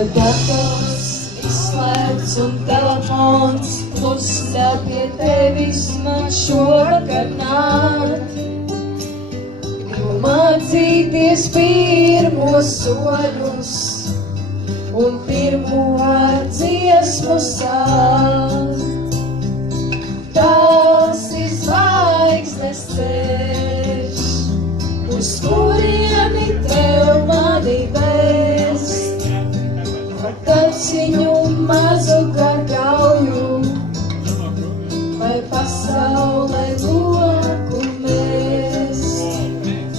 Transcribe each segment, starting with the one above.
Kad dators izslēgts un telefons klusē pie tevis man šovakar nāk. Gribu mācīties pirmos soļus un pirmo dziesmu sākt. Tas ir zvaigznes ceļš, uz kurieni tev mani vest. Taciņu mazu gargauju, vai pasaulē loku mest.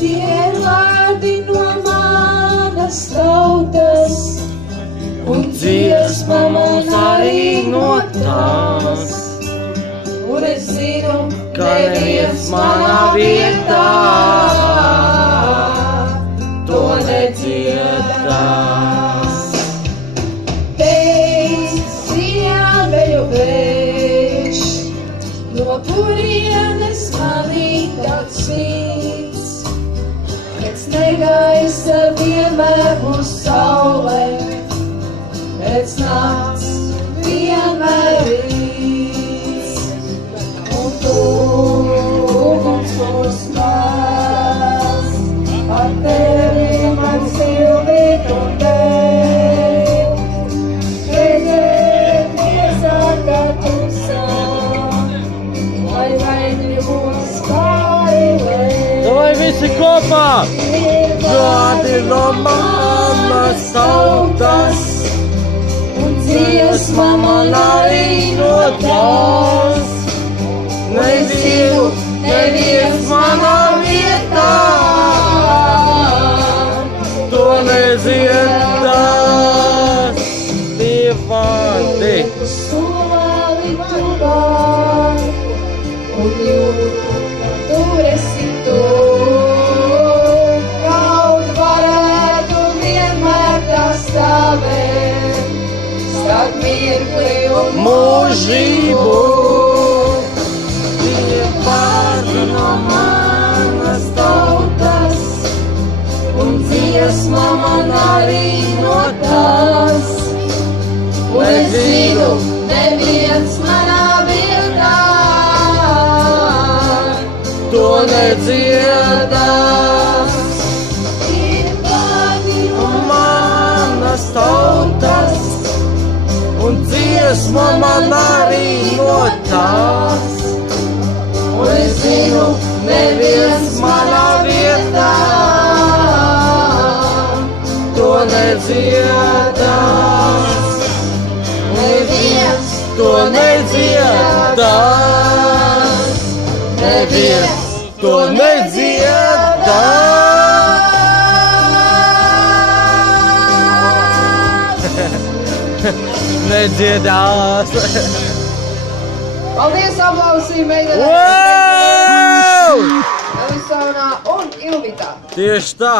Tie vārdi no manas tautas, un dziesma man arī no tās. Un es zinu, ka neviens manā vietā to nedziedās. Vējš, no kurienes manī tāds svīts, pēc negaisa vienmēr būs saulē, pēc nakts vienmēr rīts. Un tu, uguns mūs mās, ar tevi man silvīt un dēļ. Davai visi kopā! Vārdi no manas tautas, un dziesma man arī no tās. Nezinu, neviens manā vietā to nedziedās. Tie vārdi soli man pār, un jūtu, ka tur esi tu. Kaut varētu vienmēr tā stāvēt, starp mirkli un mūžību. Tie vārdi no manas tautas, un dziesma man arī no tās. Un es zinu, neviens manā vietā to nedziedās. Tie vārdi no manas tautas, un dziesma man arī no tās. Un es zinu, neviens manā vietā to nedziedās. Neviens to nedziedās. Neviens to nedziedās. Nedziedās. Paldies, aplausīm, meitenēm! Wow! Elisonā un Ilvitā. Tieši tā.